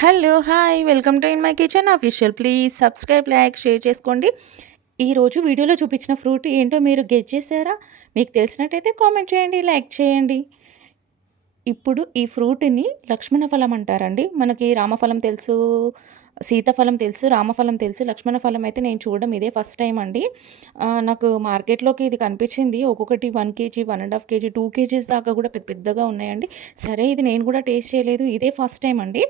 Hello hi. Welcome to in my kitchen official. Please subscribe like share చేసుకోండి. ఈరోజు వీడియోలో చూపించిన ఫ్రూట్ ఏంటో మీరు గెట్ చేశారా? మీకు తెలిసినట్టయితే కామెంట్ చేయండి లైక్ చేయండి. ఇప్పుడు ఈ ఫ్రూట్ని లక్ష్మణ ఫలం అంటారండి. మనకి రామఫలం తెలుసు సీతాఫలం తెలుసు రామఫలం తెలుసు లక్ష్మణ ఫలం అయితే నేను చూడడం ఇదే ఫస్ట్ టైం అండి. నాకు మార్కెట్లోకి ఇది కనిపించింది. ఒక్కొక్కటి one K G one and half K G two K Gs దాకా కూడా పెద్ద పెద్దగా ఉన్నాయండి. సరే ఇది నేను కూడా టేస్ట్ చేయలేదు. ఇదే ఫస్ట్ టైం అండి.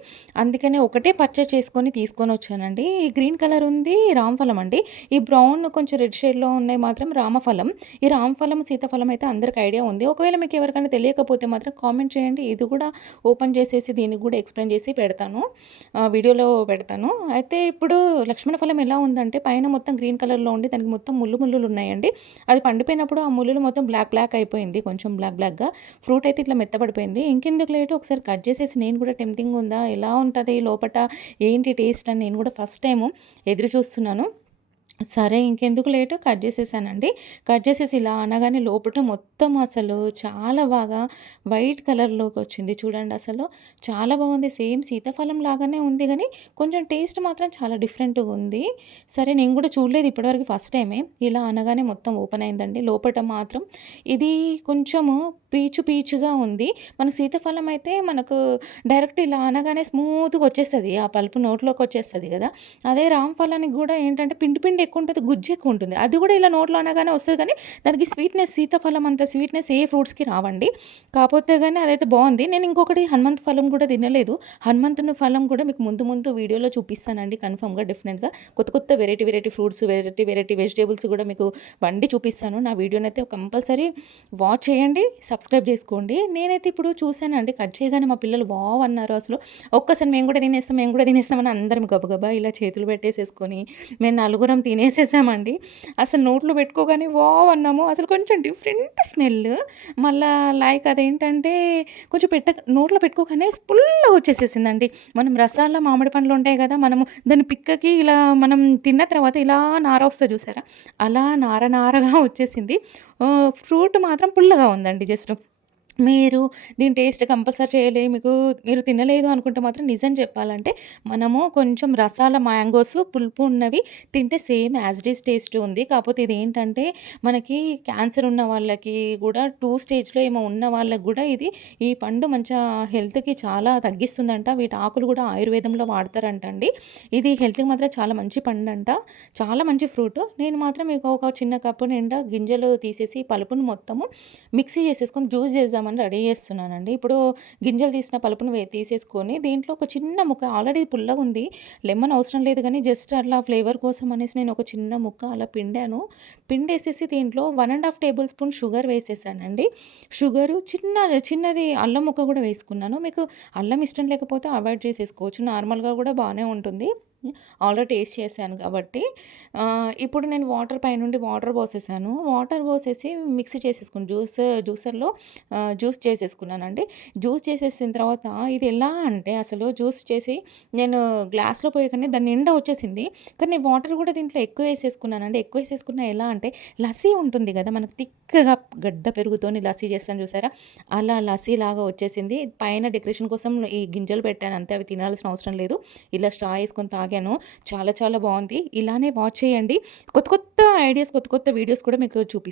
అందుకనే ఒకటే పర్చేస్ చేసుకొని తీసుకొని వచ్చానండి. ఈ గ్రీన్ కలర్ ఉంది రామఫలం అండి. ఈ బ్రౌన్ కొంచెం రెడ్ షేడ్లో ఉన్నాయి మాత్రం రామఫలం. ఈ రామఫలం సీతాఫలం అయితే అందరికి ఐడియా ఉంది. ఒకవేళ మీకు ఎవరికైనా తెలియకపోతే మాత్రం కామెంట్ చేయండి. ఇది కూడా ఓపెన్ చేసేసి దీనికి కూడా ఎక్స్ప్లెయిన్ చేసి పెడతాను. వీడియోలో పెడతాను. చేశాను. అయితే ఇప్పుడు లక్ష్మణ ఫలం ఎలా ఉందంటే పైన మొత్తం గ్రీన్ కలర్లో ఉండి దానికి మొత్తం ముళ్ళు ముళ్ళులు ఉన్నాయండి. అది పండిపోయినప్పుడు ఆ ముళ్ళులు మొత్తం బ్లాక్ బ్లాక్ అయిపోయింది కొంచెం బ్లాక్ బ్లాక్గా ఫ్రూట్ అయితే ఇట్లా మెత్తపడిపోయింది ఇంకెందుకు లేటు? ఒకసారి కట్ చేసేసి నేను కూడా టెంప్టింగ్ ఉందా? ఎలా ఉంటుంది? లోపల ఏంటి టేస్ట్ అని నేను కూడా ఫస్ట్ టైము ఎదురు చూస్తున్నాను. సరే ఇంకెందుకు లేటు? కట్ చేసేసానండి. కట్ చేసేసి ఇలా అనగానే లోపల మొత్తం అసలు చాలా బాగా వైట్ కలర్లోకి వచ్చింది చూడండి అసలు. చాలా బాగుంది. సేమ్ సీతాఫలం లాగానే ఉంది కానీ కొంచెం టేస్ట్ మాత్రం చాలా డిఫరెంట్గా ఉంది. సరే నేను కూడా చూడలేదు ఇప్పటివరకు ఫస్ట్ టైమే. ఇలా అనగానే మొత్తం ఓపెన్ అయిందండి. లోపల మాత్రం ఇది కొంచెము పీచు పీచుగా ఉంది. మనకు సీతాఫలం అయితే మనకు డైరెక్ట్ ఇలా అనగానే స్మూత్గా వచ్చేస్తుంది. ఆ పలుపు నోట్లోకి వచ్చేస్తుంది కదా. అదే రామ్ఫలానికి కూడా ఏంటంటే పిండి పిండి ఎక్కువ ఉంటుంది గుజ్జు ఎక్కువ ఉంటుంది. అది కూడా ఇలా నోట్లో అనగానే వస్తుంది కానీ దానికి స్వీట్నెస్ సీతాఫలం అంత స్వీట్నెస్ ఏ ఫ్రూట్స్కి రావండి. కాకపోతే కానీ అదైతే బాగుంది. నేను ఇంకొకటి హనుమంత్ ఫలం కూడా తినలేదు. హనుమంతుని ఫలం కూడా మీకు ముందు ముందు వీడియోలో చూపిస్తానండి కన్ఫర్మ్గా డెఫినెట్గా. కొత్త కొత్త variety variety fruits variety variety vegetables కూడా మీకు వండి చూపిస్తాను. నా వీడియోని అయితే కంపల్సరీ వాచ్ చేయండి సబ్స్క్రైబ్ చేసుకోండి. నేనైతే ఇప్పుడు చూశానండి కట్ చేయగానే మా పిల్లలు వావ్ అన్నారు అసలు. ఒక్కసారి మేము కూడా తినేస్తాం మేము కూడా తినేస్తామని అందరం గబగబా ఇలా చేతులు పెట్టేసేసుకొని మేము నలుగురం తినేసేసామండి. అసలు నోట్లో పెట్టుకోగానే వావ్ అన్నాము. అసలు కొంచెం డిఫరెంట్ స్మెల్. మళ్ళా లైక్ అదేంటంటే కొంచెం పెట్ట నోట్లో పెట్టుకోగానే ఫుల్గా వచ్చేసేసిందండి. మనం రసాల్లో మామిడి పండ్లు ఉంటాయి కదా మనము దాని పిక్కకి ఇలా మనం తిన్న తర్వాత ఇలా నార వస్తుంది చూసారా? అలా నార నారగా వచ్చేసింది. ఫ్రూట్ మాత్రం పుల్లగా ఉందండి జస్ట్ మీరు దీని టేస్ట్ కంపల్సరీ చేయలే. మీకు మీరు తినలేదు అనుకుంటే మాత్రం నిజం చెప్పాలంటే మనము కొంచెం రసాల మ్యాంగోస్ పులుపు ఉన్నవి తింటే సేమ్ యాజ్ డీస్ టేస్ట్ ఉంది. కాకపోతే ఇది ఏంటంటే మనకి క్యాన్సర్ ఉన్న వాళ్ళకి కూడా టూ స్టేజ్లో ఏమో ఉన్న వాళ్ళకి కూడా ఇది ఈ పండు మంచిగా హెల్త్కి చాలా తగ్గిస్తుందంట. వీటి ఆకులు కూడా ఆయుర్వేదంలో వాడతారంట అండి ఇది హెల్త్కి మాత్రం చాలా మంచి పండు అంట చాలా మంచి ఫ్రూట్. నేను మాత్రం మీకు ఒక చిన్న కప్పు నిండా గింజలు తీసేసి పలుపును మొత్తము మిక్సీ చేసేసుకొని జ్యూస్ చేద్దాం చేద్దామని రెడీ చేస్తున్నానండి. ఇప్పుడు గింజలు తీసిన పలుపును తీసేసుకొని దీంట్లో ఒక చిన్న ముక్క ఆల్రెడీ పుల్లగా ఉంది. లెమన్ అవసరం లేదు కానీ జస్ట్ అట్లా ఫ్లేవర్ కోసం అనేసి నేను ఒక చిన్న ముక్క అలా పిండాను. పిండేసేసి దీంట్లో one and half tablespoon sugar వేసేసానండి. Sugar చిన్న చిన్నది అల్లం ముక్క కూడా వేసుకున్నాను. మీకు అల్లం ఇష్టం లేకపోతే అవాయిడ్ చేసేసుకోవచ్చు. నార్మల్గా కూడా బాగానే ఉంటుంది. ఆల్రెడీ టేస్ట్ చేశాను కాబట్టి ఇప్పుడు నేను వాటర్ పైనుండి వాటర్ పోసేసాను. వాటర్ పోసేసి మిక్సీ చేసేసుకుని జ్యూస్ జ్యూసర్లో జ్యూస్ చేసేసుకున్నానండి. జ్యూస్ చేసేసిన తర్వాత ఇది ఎలా అంటే అసలు జ్యూస్ చేసి నేను గ్లాస్లో పోయగానే దాని నిండా వచ్చేసింది. కానీ నేను వాటర్ కూడా దీంట్లో ఎక్కువ వేసేసుకున్నానండి. ఎక్కువ వేసేసుకున్నా ఎలా అంటే లస్సీ ఉంటుంది కదా మనకు తిక్కగా గడ్డ పెరుగుతోని లస్సీ చేస్తాను చూసారా? అలా లస్సీ లాగా వచ్చేసింది. పైన డెకరేషన్ కోసం ఈ గింజలు పెట్టాను అంతే అవి తినాల్సిన అవసరం లేదు. ఇలా స్ట్రా వేసుకొని తాగే తాగాను చాలా చాలా బాగుంది. ఇలానే వాచ్ చేయండి. కొత్త కొత్త ఐడియాస్ కొత్త కొత్త వీడియోస్ కూడా మీకు చూపి